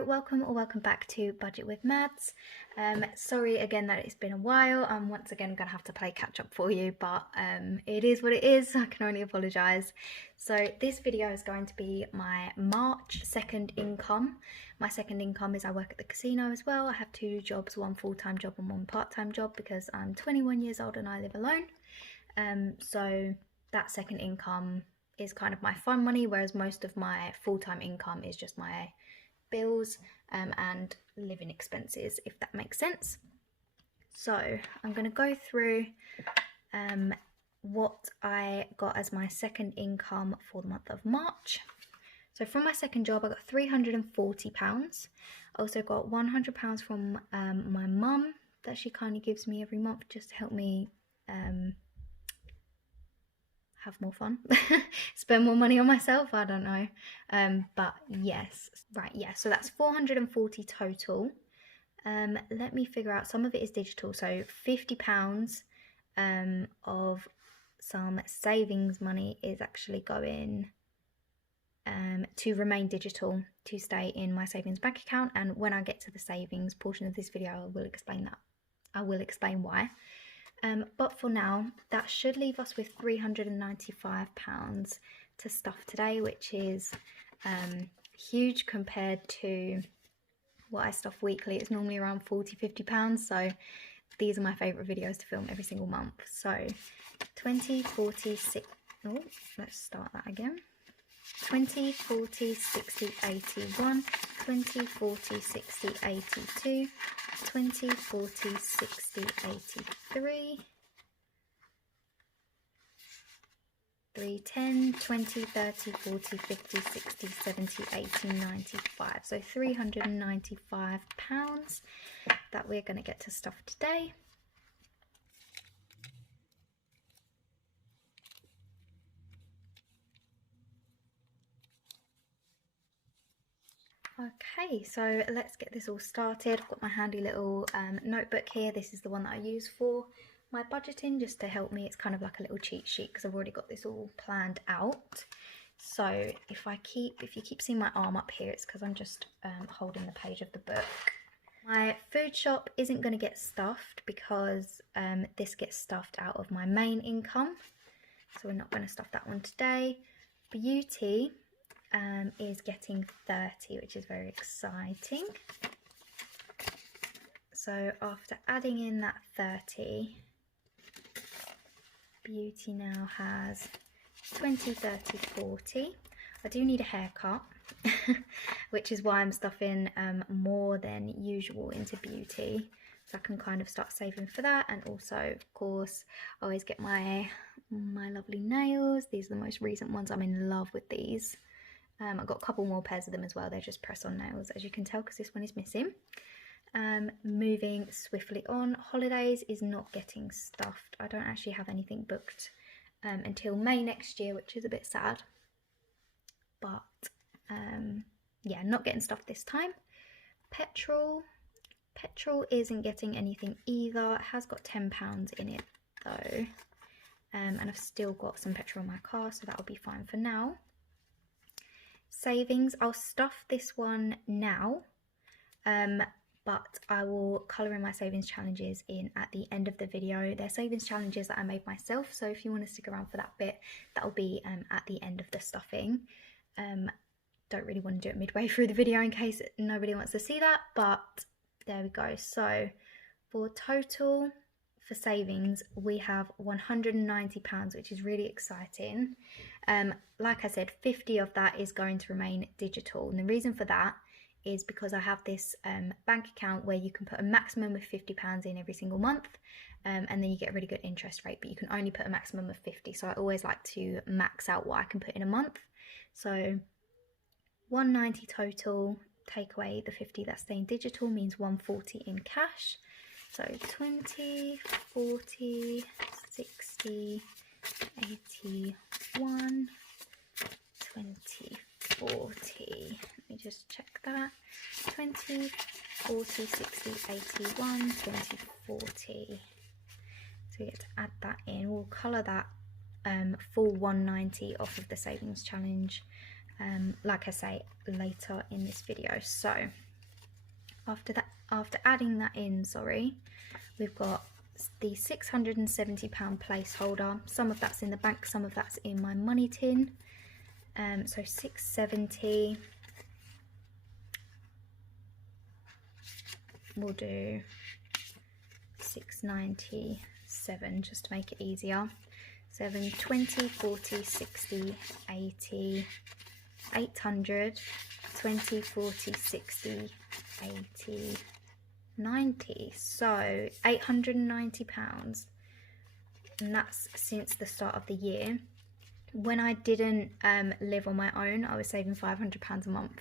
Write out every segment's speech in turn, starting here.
Hello, welcome or welcome back to Budget with Mads. Sorry again that it's been a while. I'm once again gonna have to play catch up for you, but it is what it is. I can only apologise. So this video is going to be my March second income. My second income is I work at the casino as well. I have two jobs, one full-time job and one part-time job because I'm 21 years old and I live alone. So that second income is kind of my fun money, whereas most of my full-time income is just my bills and living expenses, if that makes sense. So I'm going to go through what I got as my second income for the month of March. So from my second job I got £340. I also got £100 from my mum that she kindly gives me every month just to help me have more fun, spend more money on myself, I don't know, but yes, right, yeah, so that's 440 total. Let me figure out, some of it is digital, so £50 of some savings money is actually going to remain digital, to stay in my savings bank account, and when I get to the savings portion of this video I will explain that. I will explain why. But for now, that should leave us with £395 to stuff today, which is huge compared to what I stuff weekly. It's normally around £40–50, so these are my favourite videos to film every single month. So 20, 40, 60, oh, let's start that again. 20, 40, 60, 81, 20, 40, 60, 82, 20, 40, 60, 83, 310, 20, 30, 40, 50, 60, 70, 80, 95. So £395 that we're going to get to stuff today. Okay, so let's get this all started. I've got my handy little notebook here. This is the one that I use for my budgeting, just to help me. It's kind of like a little cheat sheet because I've already got this all planned out. So if you keep seeing my arm up here, it's because I'm just holding the page of the book. My food shop isn't going to get stuffed because this gets stuffed out of my main income, so we're not going to stuff that one today. Beauty is getting 30, which is very exciting. So after adding in that 30, Beauty now has 20, 30, 40. I do need a haircut, which is why I'm stuffing more than usual into Beauty, so I can kind of start saving for that. And also, of course, I always get my lovely nails. These are the most recent ones. I'm in love with these. I've got a couple more pairs of them as well. They're just press-on nails, as you can tell, because this one is missing. Moving swiftly on, holidays is not getting stuffed. I don't actually have anything booked until May next year, which is a bit sad. But yeah, not getting stuffed this time. Petrol isn't getting anything either. It has got £10 in it though, and I've still got some petrol in my car, so that'll be fine for now. Savings, I'll stuff this one now, but I will colour in my savings challenges in at the end of the video. They're savings challenges that I made myself, so if you want to stick around for that bit, that'll be at the end of the stuffing. Don't really want to do it midway through the video in case nobody wants to see that, but there we go. So for total, for savings, we have £190, which is really exciting. Like I said, 50 of that is going to remain digital, and the reason for that is because I have this bank account where you can put a maximum of £50 in every single month, and then you get a really good interest rate, but you can only put a maximum of 50. So I always like to max out what I can put in a month. So 190 total, take away the 50 that's staying digital, means 140 in cash. So 20, 40, 60, 81, 20, 40. Let me just check that. 20, 40, 60, 81, 20, 40. So we get to add that in. We'll colour that full 190 off of the savings challenge, like I say, later in this video. So After adding that in, sorry, we've got the £670 placeholder. Some of that's in the bank, some of that's in my money tin. So 670. We'll do 697 just to make it easier. 7, 20, 40, 60, 80, 800, 20, 40, 60, 80, 90. So £890, and that's since the start of the year. When I didn't live on my own, I was saving £500 a month,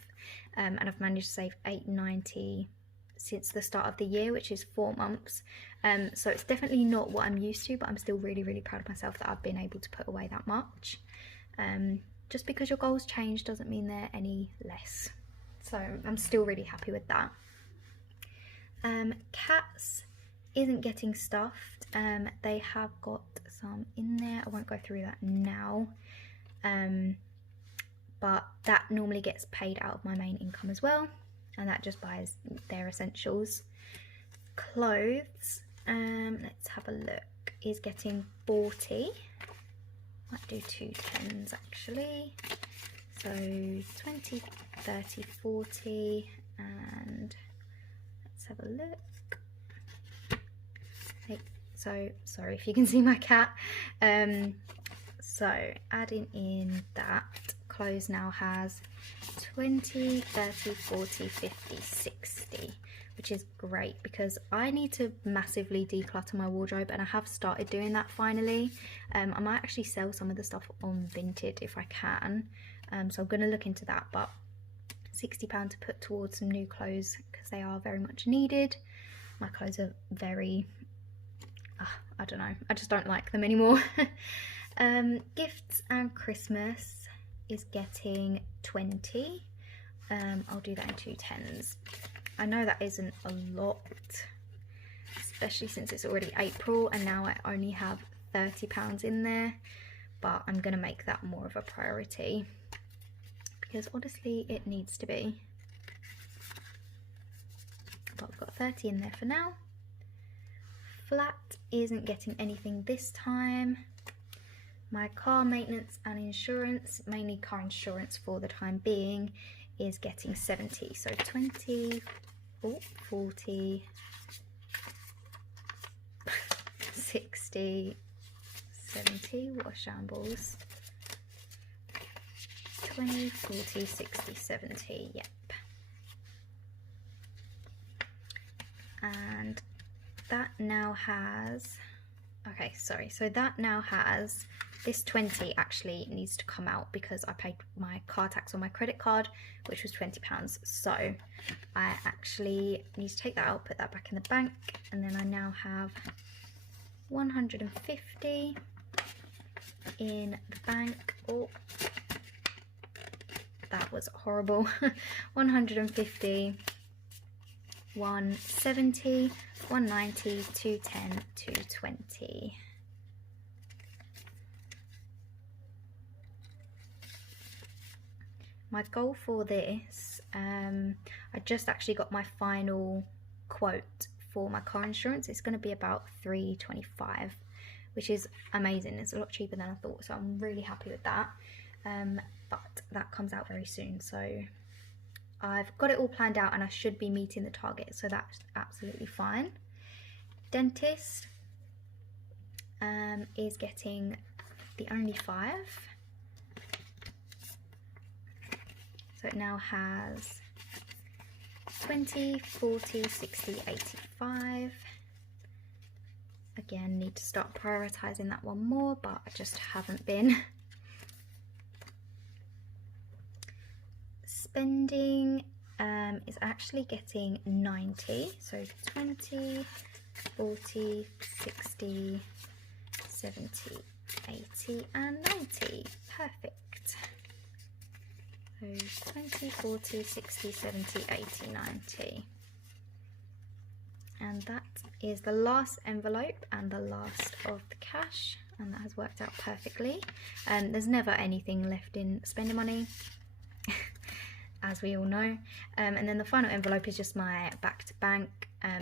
and I've managed to save £890 since the start of the year, which is 4 months. So it's definitely not what I'm used to, but I'm still really, really proud of myself that I've been able to put away that much. Just because your goals change doesn't mean they're any less. So I'm still really happy with that. Cats isn't getting stuffed. They have got some in there. I won't go through that now. But that normally gets paid out of my main income as well, and that just buys their essentials. Clothes, let's have a look, is getting 40. Might do 2 10s actually. So 20, 30, 40, and let's have a look. Hey, so sorry if you can see my cat. So adding in that, clothes now has 20, 30, 40, 50, 60, which is great because I need to massively declutter my wardrobe, and I have started doing that finally. I might actually sell some of the stuff on Vinted if I can, so I'm going to look into that. But £60 to put towards some new clothes because they are very much needed. My clothes are very, I don't know, I just don't like them anymore. Gifts and Christmas is getting 20. I'll do that in 2 10s. I know that isn't a lot, especially since it's already April and now I only have £30 in there, but I'm going to make that more of a priority because honestly it needs to be. But I've got 30 in there for now. Flat isn't getting anything this time. My car maintenance and insurance, mainly car insurance for the time being, is getting 70. So 20, 40, 60, 70, what a shambles. 20, 40, 60, 70, yep. And that now has, okay, sorry, so that now has, this 20 actually needs to come out because I paid my car tax on my credit card, which was £20. So I actually need to take that out, put that back in the bank, and then I now have 150 in the bank. Oh, that was horrible. 150, 170, 190, 210, 220. My goal for this, I just actually got my final quote for my car insurance. It's going to be about $325, which is amazing. It's a lot cheaper than I thought, so I'm really happy with that. But that comes out very soon, so I've got it all planned out and I should be meeting the target, so that's absolutely fine. Dentist is getting the only 5. So it now has 20, 40, 60, 85. Again, need to start prioritizing that one more, but I just haven't been. Spending is actually getting 90. So 20, 40, 60, 70, 80, and 90. Perfect. So 20, 40, 60, 70, 80, 90. And that is the last envelope and the last of the cash, and that has worked out perfectly. There's never anything left in spending money. as we all know. And then the final envelope is just my back to bank,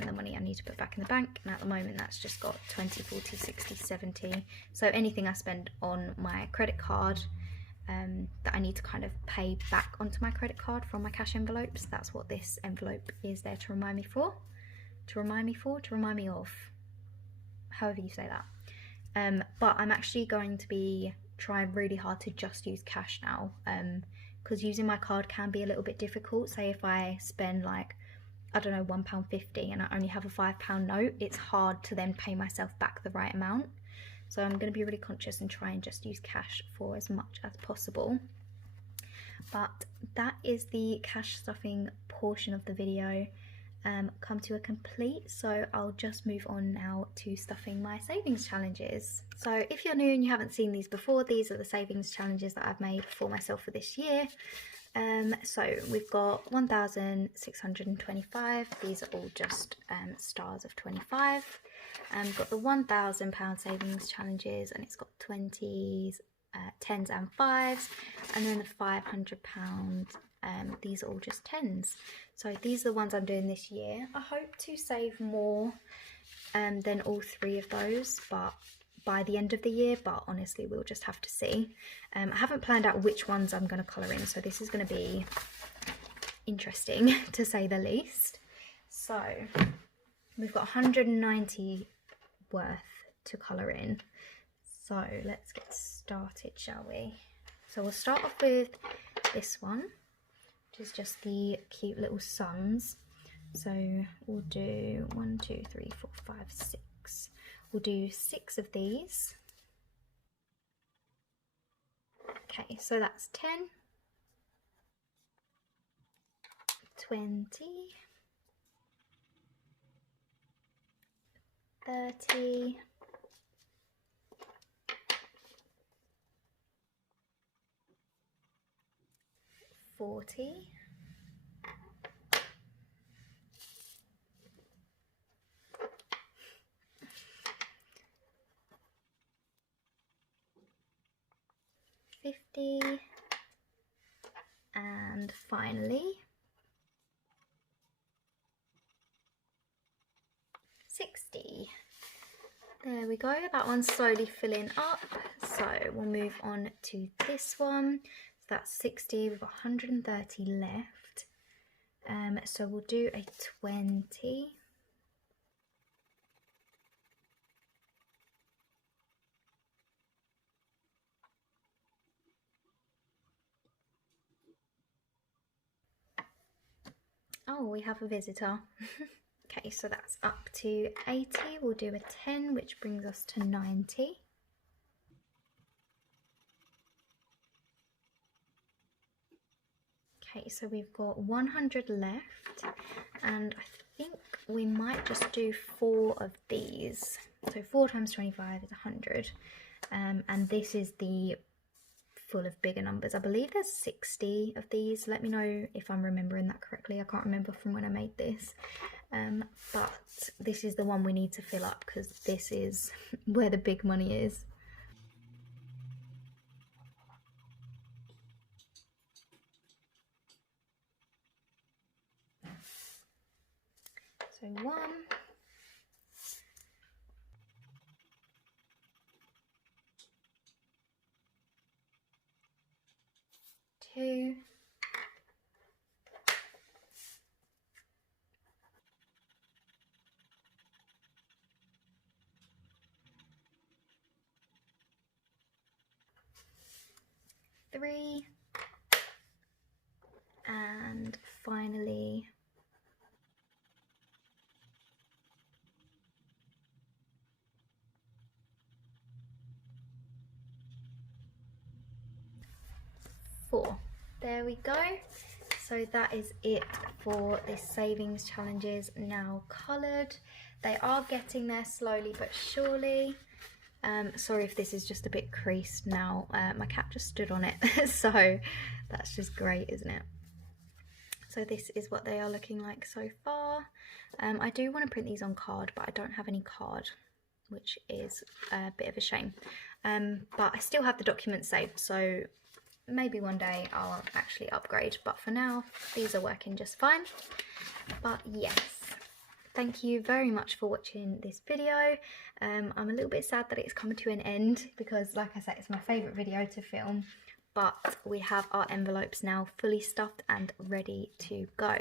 the money I need to put back in the bank, and at the moment that's just got 20, 40, 60, 70. So anything I spend on my credit card that I need to kind of pay back onto my credit card from my cash envelopes, that's what this envelope is there to remind me for. To remind me of, however you say that. But I'm actually going to be trying really hard to just use cash now, because using my card can be a little bit difficult. Say if I spend like, I don't know, £1.50 and I only have a £5 note, it's hard to then pay myself back the right amount. So I'm going to be really conscious and try and just use cash for as much as possible. But that is the cash stuffing portion of the video come to a complete, so I'll just move on now to stuffing my savings challenges. So if you're new and you haven't seen these before, these are the savings challenges that I've made for myself for this year. So we've got 1,625, these are all just stars of 25. We've got the £1,000 savings challenges, and it's got 20s, 10s and 5s, and then the £500, these are all just 10s. So these are the ones I'm doing this year. I hope to save more than all three of those, but by the end of the year, but honestly we'll just have to see. I haven't planned out which ones I'm going to colour in, so this is going to be interesting to say the least. So we've got 190 worth to colour in, so let's get started, shall we? So we'll start off with this one, which is just the cute little suns. So we'll do 1, 2, 3, 4, 5, 6. We'll do 6 of these. Okay, so that's 10, 20, 30, 40, 50, and finally 60. There we go, that one's slowly filling up. So we'll move on to this one. So that's 60, we've got 130 left. So we'll do a 20. Oh, we have a visitor. Okay, so that's up to 80. We'll do a 10, which brings us to 90. Okay, so we've got 100 left, and I think we might just do 4 of these. So 4 times 25 is 100, and this is the full of bigger numbers. I believe there's 60 of these. Let me know if I'm remembering that correctly. I can't remember from when I made this. But this is the one we need to fill up, because this is where the big money is. So 1, 2, 3, and finally 4. There we go. So that is it for this savings challenges now coloured. They are getting there slowly but surely. Sorry if this is just a bit creased now. My cat just stood on it, so that's just great, isn't it? So this is what they are looking like so far. I do want to print these on card, but I don't have any card, which is a bit of a shame. But I still have the document saved, so maybe one day I'll actually upgrade, but for now these are working just fine. But yes, thank you very much for watching this video. I'm a little bit sad that it's coming to an end because, like I said, it's my favourite video to film, but we have our envelopes now fully stuffed and ready to go.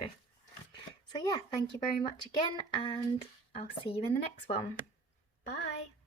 So yeah, thank you very much again, and I'll see you in the next one. Bye!